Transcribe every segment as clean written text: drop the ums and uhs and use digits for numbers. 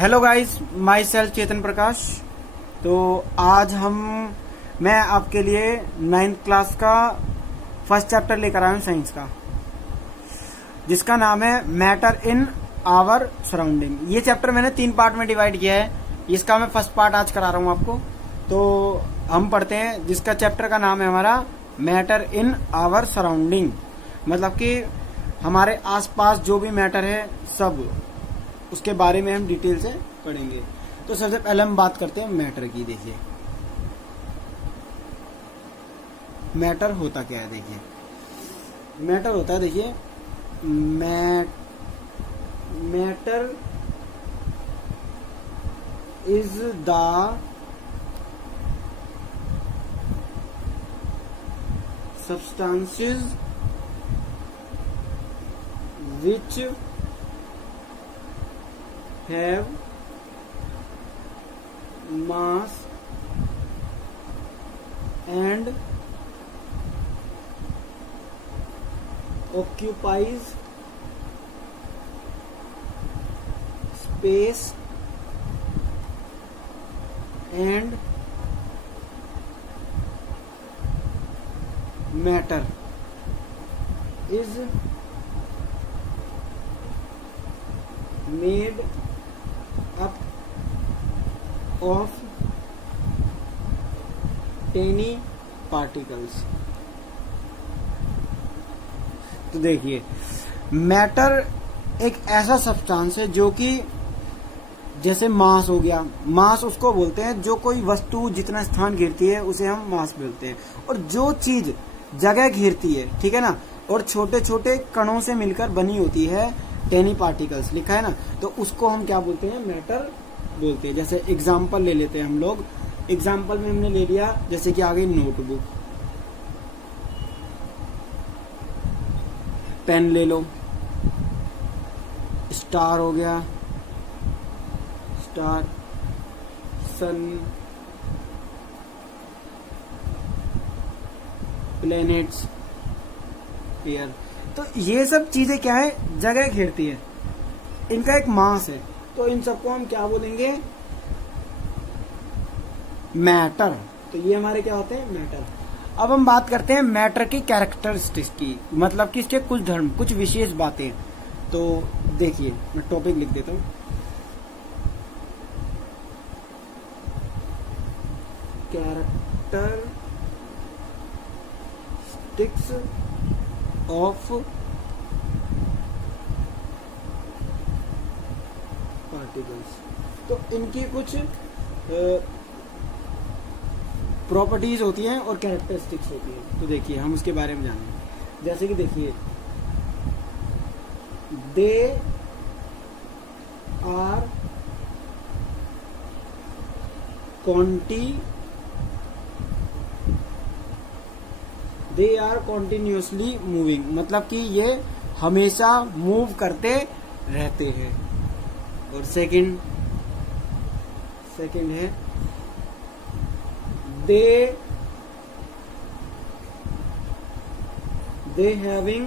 Hello guys, my self चेतन प्रकाश। तो आज मैं आपके लिए 9th क्लास का फर्स्ट चैप्टर लेकर आया हूँ साइंस का, जिसका नाम है मैटर इन आवर सराउंडिंग। ये चैप्टर मैंने 3 पार्ट में डिवाइड किया है। इसका मैं फर्स्ट पार्ट आज करा रहा हूँ आपको। तो हम पढ़ते हैं, जिसका चैप्टर का नाम है हमारा मैटर इन आवर सराउंडिंग। मतलब कि हमारे आसपास जो भी मैटर है सब उसके बारे में हम डिटेल से पढ़ेंगे। तो सबसे पहले हम बात करते हैं मैटर की। देखिए मैटर होता क्या है। देखिए मैटर होता है, देखिए matter is the substances which have mass and occupies space and matter is made up of tiny particles। तो देखिए मैटर एक ऐसा सब्सटेंस है जो कि जैसे मास हो गया, मास उसको बोलते हैं जो कोई वस्तु जितना स्थान घेरती है उसे हम मास बोलते हैं। और जो चीज जगह घेरती है, ठीक है ना, और छोटे छोटे कणों से मिलकर बनी होती है, टेनी पार्टिकल्स लिखा है ना, तो उसको हम क्या बोलते हैं, मैटर बोलते हैं। जैसे एग्जाम्पल ले लेते हैं हम लोग। एग्जाम्पल में हमने ले लिया जैसे कि आ गई नोटबुक, पेन ले लो, स्टार हो गया, स्टार, सन, प्लैनेट्स, एयर। तो ये सब चीजें क्या है, जगह घेरती है, इनका एक मास है। तो इन सबको हम क्या बोलेंगे, मैटर। तो ये हमारे क्या होते हैं, मैटर। अब हम बात करते हैं मैटर की कैरेक्टरिस्टिक्स की, मतलब कि इसके कुछ धर्म, कुछ विशेष बातें। तो देखिए मैं टॉपिक लिख देता हूं, कैरेक्टरिस्टिक्स ऑफ पार्टिकल्स। तो इनकी कुछ प्रॉपर्टीज होती हैं और कैरेक्टरिस्टिक्स होती हैं। तो देखिए हम उसके बारे में जानेंगे। जैसे कि देखिए दे आर कॉन्टिन्यूसली मूविंग, मतलब कि ये हमेशा मूव करते रहते हैं। और सेकंड है they having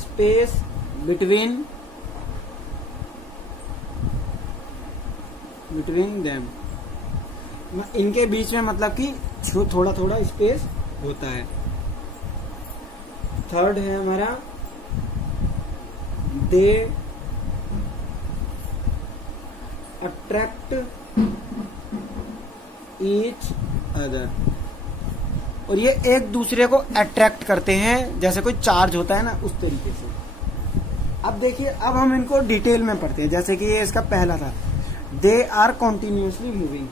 space between them, इनके बीच में मतलब कि थोड़ा थोड़ा स्पेस होता है। थर्ड है हमारा दे अट्रैक्ट ईच अदर, और ये एक दूसरे को अट्रैक्ट करते हैं, जैसे कोई चार्ज होता है ना, उस तरीके से। अब देखिए, अब हम इनको डिटेल में पढ़ते हैं। जैसे कि ये इसका पहला था, दे आर कॉन्टिन्यूसली मूविंग।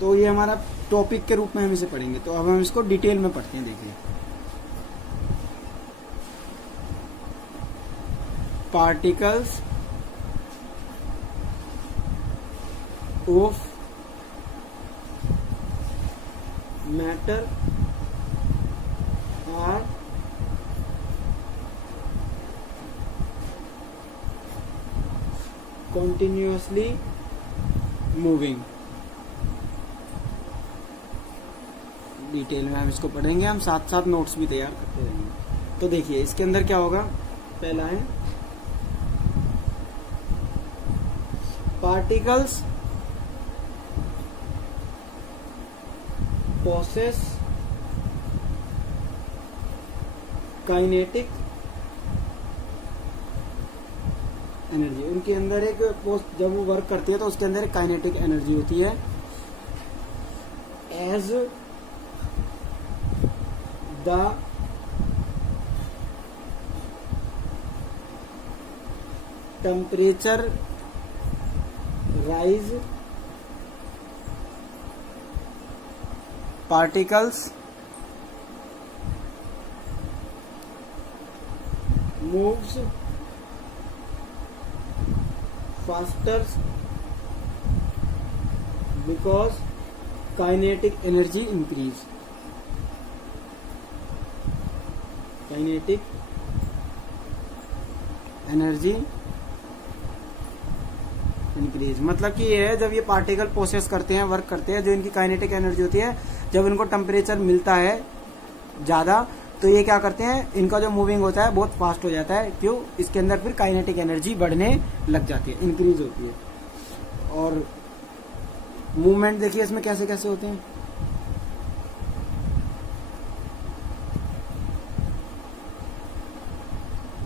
तो ये हमारा टॉपिक के रूप में हम इसे पढ़ेंगे। तो अब हम इसको डिटेल में पढ़ते हैं। देखिए particles of matter are continuously moving। Detail में हम इसको पढ़ेंगे, हम साथ साथ नोट्स भी तैयार करते रहेंगे। तो देखिए इसके अंदर क्या होगा, पहला है पार्टिकल्स possess काइनेटिक एनर्जी। उनके अंदर एक जब वो वर्क करती है तो उसके अंदर एक काइनेटिक एनर्जी होती है। As the temperature rise, particles moves faster because kinetic energy increase। kinetic energy increase मतलब कि ये है जब ये पार्टिकल प्रोसेस करते हैं, वर्क करते हैं, जो इनकी काइनेटिक एनर्जी होती है, जब इनको टेम्परेचर मिलता है ज्यादा तो ये क्या करते हैं, इनका जो मूविंग होता है बहुत फास्ट हो जाता है। क्यों? इसके अंदर फिर काइनेटिक एनर्जी बढ़ने लग जाती है, इंक्रीज होती है। और मूवमेंट देखिए इसमें कैसे कैसे होते हैं।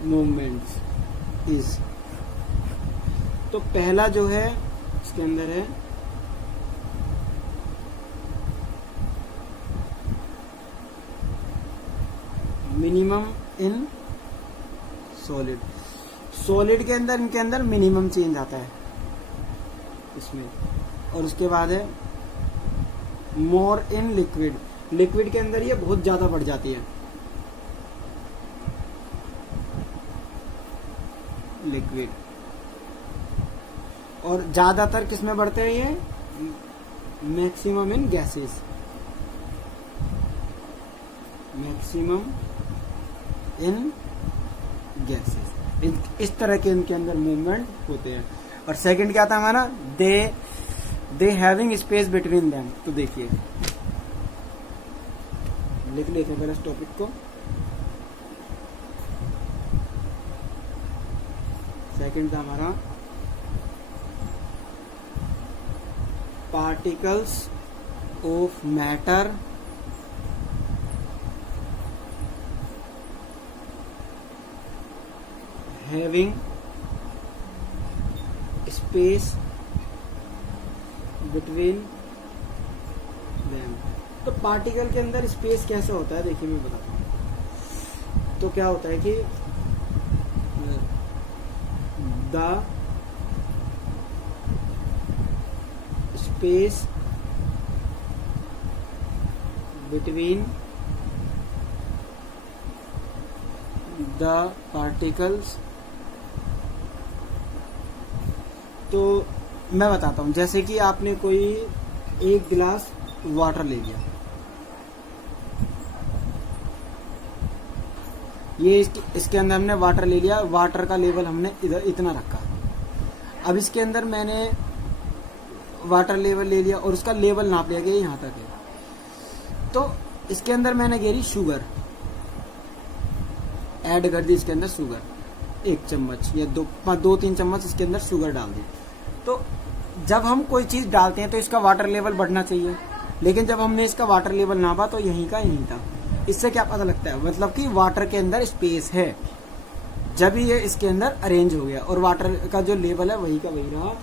मूवमेंट इज, तो पहला जो है इसके अंदर है मिनिमम इन सॉलिड। सॉलिड के अंदर इनके अंदर मिनिमम चेंज आता है इसमें। और उसके बाद है मोर इन लिक्विड। लिक्विड के अंदर ये बहुत ज्यादा बढ़ जाती है। लिक्विड और ज्यादातर किसमें बढ़ते हैं ये? Maximum in gases. Maximum in gases. इस तरह के इनके अंदर मूवमेंट होते हैं। और सेकंड क्या था हमारा? They having space between them. तो देखिए लिख लेते हैं पहले इस टॉपिक को। सेकंड था हमारा particles of matter having space between them। तो पार्टिकल के अंदर स्पेस कैसा होता है देखिए मैं बताता हूँ। तो क्या होता है कि the space between the particles। तो मैं बताता हूं, जैसे कि आपने कोई एक गिलास वाटर ले लिया, ये इसके अंदर हमने वाटर ले लिया, वाटर का लेवल हमने इधर इतना रखा। अब इसके अंदर मैंने वाटर लेवल ले लिया और उसका लेवल नाप लिया गया यहाँ तक है। तो इसके अंदर मैंने गेरी शुगर ऐड कर दी। इसके अंदर शुगर 1 चम्मच या 2-3 चम्मच इसके अंदर शुगर डाल दी। तो जब हम कोई चीज डालते हैं तो इसका वाटर लेवल बढ़ना चाहिए, लेकिन जब हमने इसका वाटर लेवल नापा तो यहीं का यहीं था। इससे क्या पता लगता है? मतलब कि वाटर के अंदर स्पेस है। जब ये इसके अंदर अरेंज हो गया और वाटर का जो लेवल है वही का वही रहा।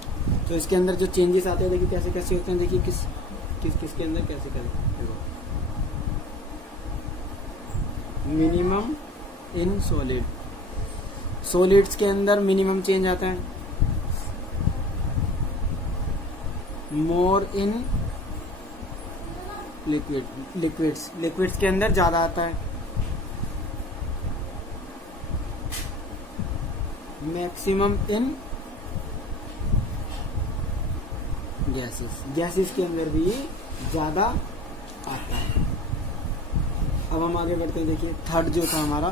तो इसके अंदर जो चेंजेस आते हैं देखिए कैसे कैसे होते हैं। देखिए किसके अंदर कैसे कैसे। मिनिमम इन सॉलिड, सॉलिड्स के अंदर मिनिमम चेंज आता है। मोर इन लिक्विड्स के अंदर ज्यादा आता है। मैक्सिमम इन गैसेस के अंदर भी ज्यादा आता है। अब हम आगे बढ़ते हैं। देखिए थर्ड जो था हमारा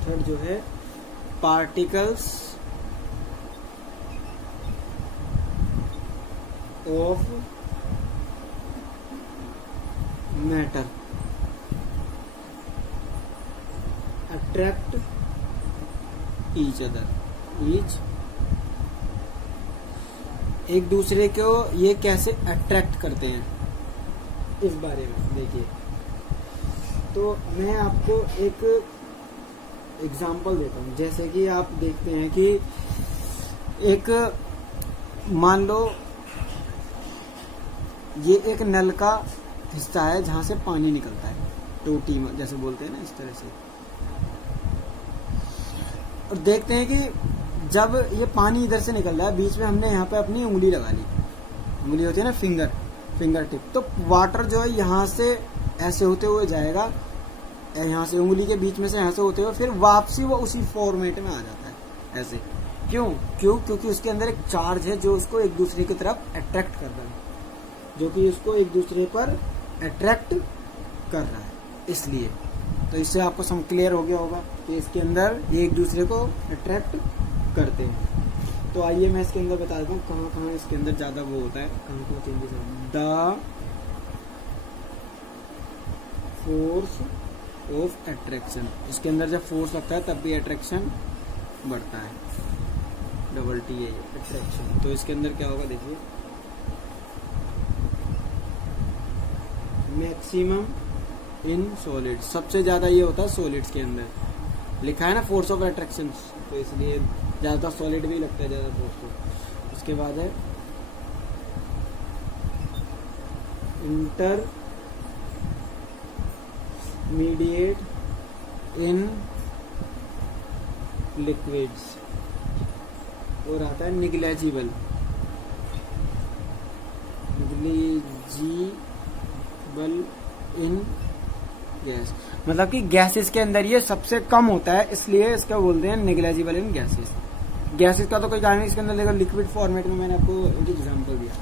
थर्ड जो है particles of matter attract each other, each एक दूसरे को ये कैसे अट्रैक्ट करते हैं इस बारे में देखिए। तो मैं आपको एक एग्जांपल देता हूँ। जैसे कि आप देखते हैं कि एक मान लो ये एक नल का हिस्सा है जहां से पानी निकलता है, टोटी जैसे बोलते हैं ना, इस तरह से। और देखते हैं कि जब ये पानी इधर से निकल रहा है, बीच में हमने यहाँ पे अपनी उंगली लगा ली, उंगली होती है ना फिंगर टिप, तो वाटर जो है यहाँ से ऐसे होते हुए जाएगा, यहाँ से उंगली के बीच में से यहाँ से होते हुए फिर वापसी वो उसी फॉर्मेट में आ जाता है ऐसे। क्योंकि उसके अंदर एक चार्ज है जो उसको एक दूसरे की तरफ अट्रैक्ट कर रहा है, जो कि उसको एक दूसरे पर अट्रैक्ट कर रहा है, इसलिए। तो इससे आपको सम क्लियर हो गया होगा कि इसके अंदर ये एक दूसरे को अट्रैक्ट करते हैं। तो आइए मैं इसके अंदर बता देता हूँ कहाँ कहाँ इसके अंदर ज्यादा वो होता है, कहाँ कहाँ चेंजेस होता है। द फोर्स ऑफ अट्रैक्शन, इसके अंदर जब फोर्स लगता है तब भी अट्रैक्शन बढ़ता है, डबल टी है अट्रैक्शन। तो इसके अंदर क्या होगा देखिए, मैक्सिमम इन सॉलिड, सबसे ज्यादा ये होता है सॉलिड्स के अंदर, लिखा है ना फोर्स ऑफ अट्रैक्शन, तो इसलिए ज्यादा सॉलिड भी लगता है ज्यादा फोर्स को। उसके बाद है इंटरमीडिएट इन लिक्विड्स, और आता है निग्लेजिबल इन गैस, मतलब कि गैसेस के अंदर ये सबसे कम होता है, इसलिए इसका बोलते हैं निग्लेजिबल इन गैसेस। गैसेस का तो कोई कारण नहीं, इसके अंदर देखो लिक्विड फॉर्मेट में मैंने आपको एक एग्जांपल दिया।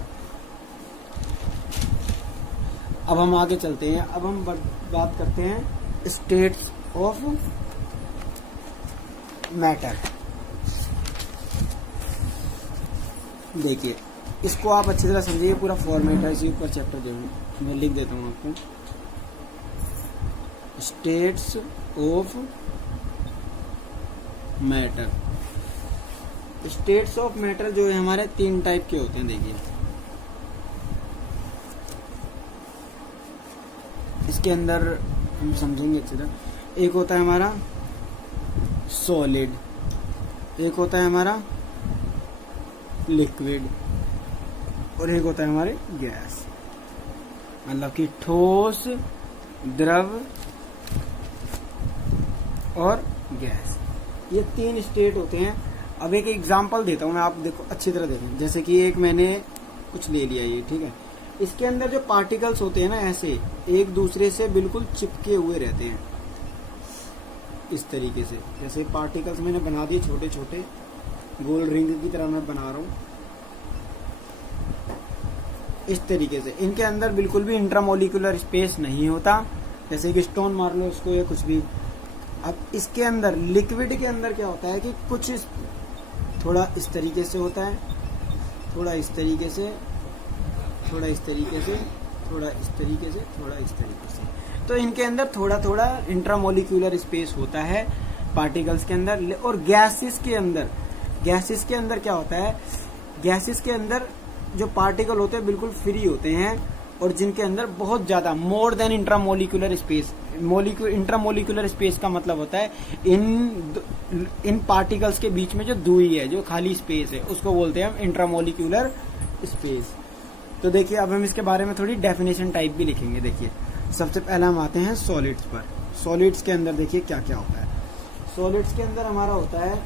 अब हम आगे चलते हैं, अब हम बात करते हैं स्टेट्स ऑफ मैटर। देखिए इसको आप अच्छी तरह समझिए, पूरा फॉर्मेट है, इसी ऊपर चैप्टर जो मैं लिख देता हूँ आपको। States of matter, states of matter जो है हमारे 3 टाइप के होते हैं। देखिए इसके अंदर हम समझेंगे अच्छी तरह। एक होता है हमारा सॉलिड, एक होता है हमारा लिक्विड, और एक होता है हमारे गैस, मतलब कि ठोस, द्रव और गैस, ये 3 स्टेट होते हैं। अब एक एग्जांपल देता हूं मैं, आप देखो अच्छी तरह देखें। जैसे कि एक मैंने कुछ ले लिया ये, ठीक है, इसके अंदर जो पार्टिकल्स होते हैं ना, ऐसे एक दूसरे से बिल्कुल चिपके हुए रहते हैं इस तरीके से। जैसे पार्टिकल्स मैंने बना दिए छोटे छोटे, गोल रिंग की तरह मैं बना रहा हूं इस तरीके से। इनके अंदर बिल्कुल भी इंट्रामोलिकुलर स्पेस नहीं होता, जैसे कि स्टोन मार लो उसको या कुछ भी। अब इसके अंदर लिक्विड के अंदर क्या होता है कि कुछ थोड़ा इस तरीके से होता है, थोड़ा इस तरीके से, थोड़ा इस तरीके से, थोड़ा इस तरीके से, थोड़ा इस तरीके से। तो इनके अंदर थोड़ा थोड़ा इंट्रामोलिकुलर स्पेस होता है पार्टिकल्स के अंदर। और गैसेस के अंदर क्या होता है, गैसेस के अंदर जो पार्टिकल होते हैं बिल्कुल फ्री होते हैं, और जिनके अंदर बहुत ज्यादा more than intramolecular space. Intramolecular space का मतलब होता है इन पार्टिकल्स के बीच में जो दूरी है, जो खाली स्पेस है, उसको बोलते हैं हम इंट्रामोलिकुलर स्पेस। तो देखिए अब हम इसके बारे में थोड़ी डेफिनेशन टाइप भी लिखेंगे। देखिए सबसे पहले हम आते हैं सॉलिड्स पर। सॉलिड्स के अंदर देखिए क्या क्या होता है। सॉलिड्स के अंदर हमारा होता है,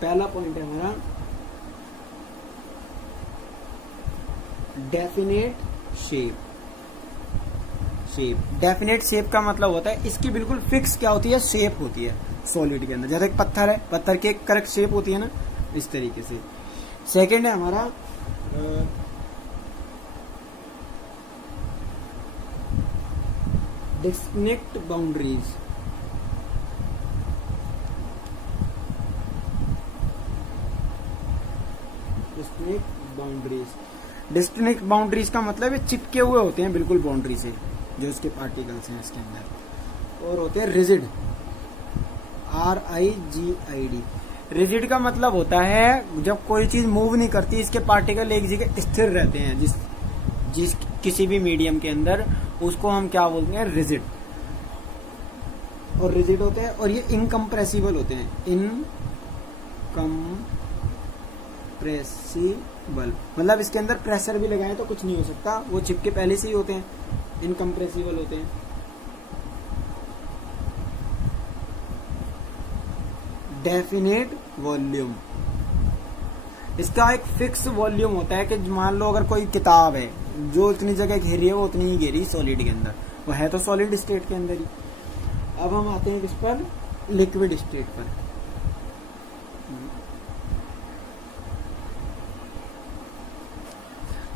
पहला पॉइंट है हमारा डेफिनेट शेप। डेफिनेट शेप का मतलब होता है इसकी बिल्कुल फिक्स क्या होती है, शेप होती है सॉलिड के अंदर। जैसे एक पत्थर है, पत्थर की एक करेक्ट शेप होती है ना, इस तरीके से। सेकंड है हमारा डिस्टिंक्ट बाउंड्रीज। डिस्टिंक्ट बाउंड्रीज का मतलब है चिपके हुए होते हैं बिल्कुल बाउंड्री से, जो इसके पार्टिकल्स हैं इसके अंदर। और होते हैं रिजिड। RIGID। रिजिड का मतलब होता है जब कोई चीज मूव नहीं करती, इसके पार्टिकल एक जगह स्थिर रहते हैं, जिस किसी भी मीडियम के अंदर, उसको हम क्या बोलते हैं, रिजिड। और रिजिड होते हैं, और ये इनकम्प्रेसिबल होते हैं, इनकम्प्रेसिबल मतलब इसके अंदर प्रेशर भी लगाएं तो कुछ नहीं हो सकता, वो चिपके पहले से ही होते हैं, इनकम्प्रेसिबल होते हैं। डेफिनेट वॉल्यूम, इसका एक फिक्स वॉल्यूम होता है कि मान लो अगर कोई किताब है जो इतनी जगह घेरी है वो उतनी ही घेरी सॉलिड के अंदर, वो है तो सॉलिड स्टेट के अंदर ही। अब हम आते हैं किस पर, लिक्विड स्टेट पर।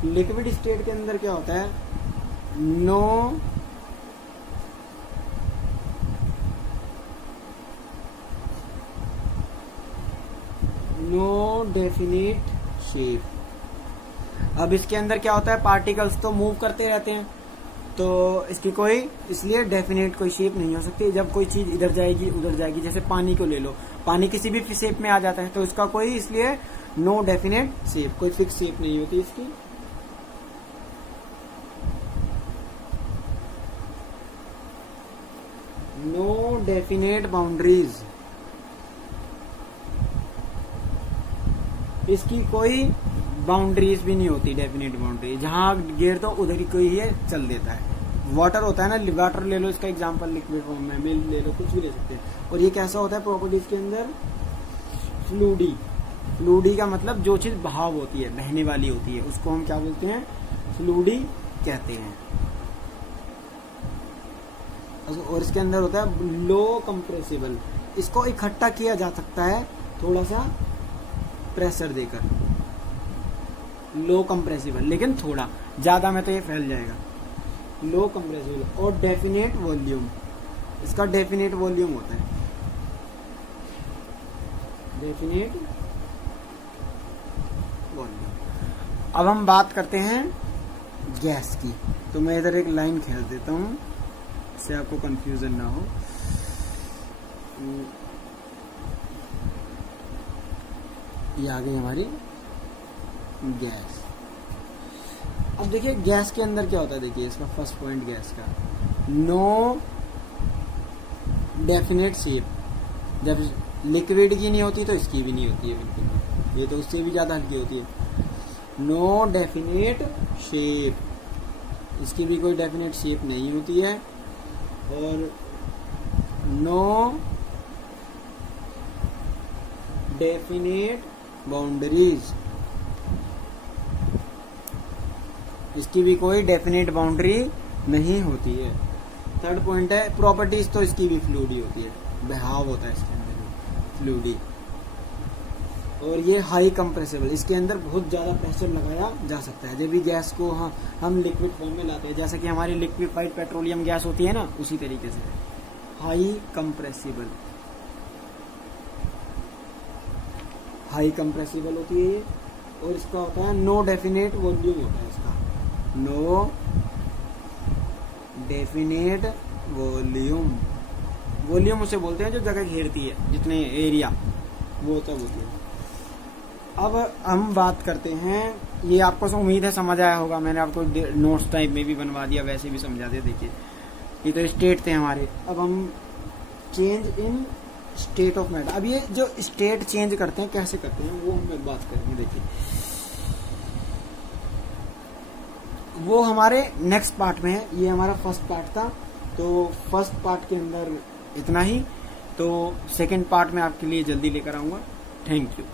लिक्विड स्टेट के अंदर क्या होता है, नो डेफिनेट शेप। अब इसके अंदर क्या होता है, पार्टिकल्स तो मूव करते रहते हैं, तो इसकी कोई इसलिए डेफिनेट कोई शेप नहीं हो सकती। जब कोई चीज इधर जाएगी उधर जाएगी, जैसे पानी को ले लो, पानी किसी भी शेप में आ जाता है, तो इसका कोई इसलिए नो डेफिनेट शेप, कोई फिक्स शेप नहीं होती इसकी। नो डेफिनेट बाउंड्रीज, इसकी कोई बाउंड्रीज भी नहीं होती, डेफिनेट बाउंड्री, जहां गिर दो उधर ही कोई ये चल देता है। वाटर होता है ना, वाटर ले लो इसका एग्जांपल, लिक्विड फॉर्म में, मिल्क ले लो, कुछ भी ले सकते हैं। और ये कैसा होता है प्रॉपर्टीज के अंदर, फ्लूडी। फ्लूडी का मतलब जो चीज बहाव होती है, बहने वाली होती है, उसको हम क्या बोलते हैं, फ्लूडी कहते हैं। और इसके अंदर होता है लो कंप्रेसिबल, इसको इकट्ठा किया जा सकता है थोड़ा सा प्रेशर देकर, लो कंप्रेसिबल, लेकिन थोड़ा ज्यादा में तो ये फैल जाएगा, लो कंप्रेसिबल। और डेफिनेट वॉल्यूम, इसका डेफिनेट वॉल्यूम होता है, डेफिनेट वॉल्यूम। अब हम बात करते हैं गैस की, तो मैं इधर एक लाइन खेल देता हूं, इससे आपको कंफ्यूजन ना हो। ये आ गई हमारी गैस। अब देखिए गैस के अंदर क्या होता है, देखिए इसका फर्स्ट पॉइंट गैस का, नो डेफिनेट शेप। जब लिक्विड की नहीं होती तो इसकी भी नहीं होती है बिल्कुल, ये तो उससे भी ज्यादा हल्की होती है। नो डेफिनेट शेप, इसकी भी कोई डेफिनेट शेप नहीं होती है। और नो डेफिनेट बाउंड्रीज, इसकी भी कोई डेफिनेट बाउंड्री नहीं होती है। थर्ड पॉइंट है प्रॉपर्टीज, तो इसकी भी फ्लूडी होती है, बहाव होता है इसके अंदर फ्लूडी। और ये हाई कंप्रेसिबल, इसके अंदर बहुत ज्यादा प्रेशर लगाया जा सकता है। जब भी गैस को हम लिक्विड फॉर्म में लाते हैं, जैसे कि हमारी लिक्विफाइड पेट्रोलियम गैस होती है ना, उसी तरीके से हाई कंप्रेसिबल, हाई कंप्रेसिबल होती है ये। और इसका होता है नो डेफिनेट वॉल्यूम होता है इसका, नो डेफिनेट वॉल्यूम। वॉल्यूम उसे बोलते हैं जो जगह घेरती है, जितने एरिया, वो तब होती है। अब हम बात करते हैं, ये आपको उम्मीद है समझ आया होगा, मैंने आपको नोट्स टाइप में भी बनवा दिया, वैसे भी समझा दिया। देखिए ये तो स्टेट थे हमारे। अब हम change in state of matter, अब ये जो स्टेट चेंज करते हैं कैसे करते हैं वो हम बात करेंगे। देखिए वो हमारे नेक्स्ट पार्ट में है, ये हमारा फर्स्ट पार्ट था, तो फर्स्ट पार्ट के अंदर इतना ही, तो सेकंड पार्ट में आपके लिए जल्दी लेकर आऊंगा। Thank you.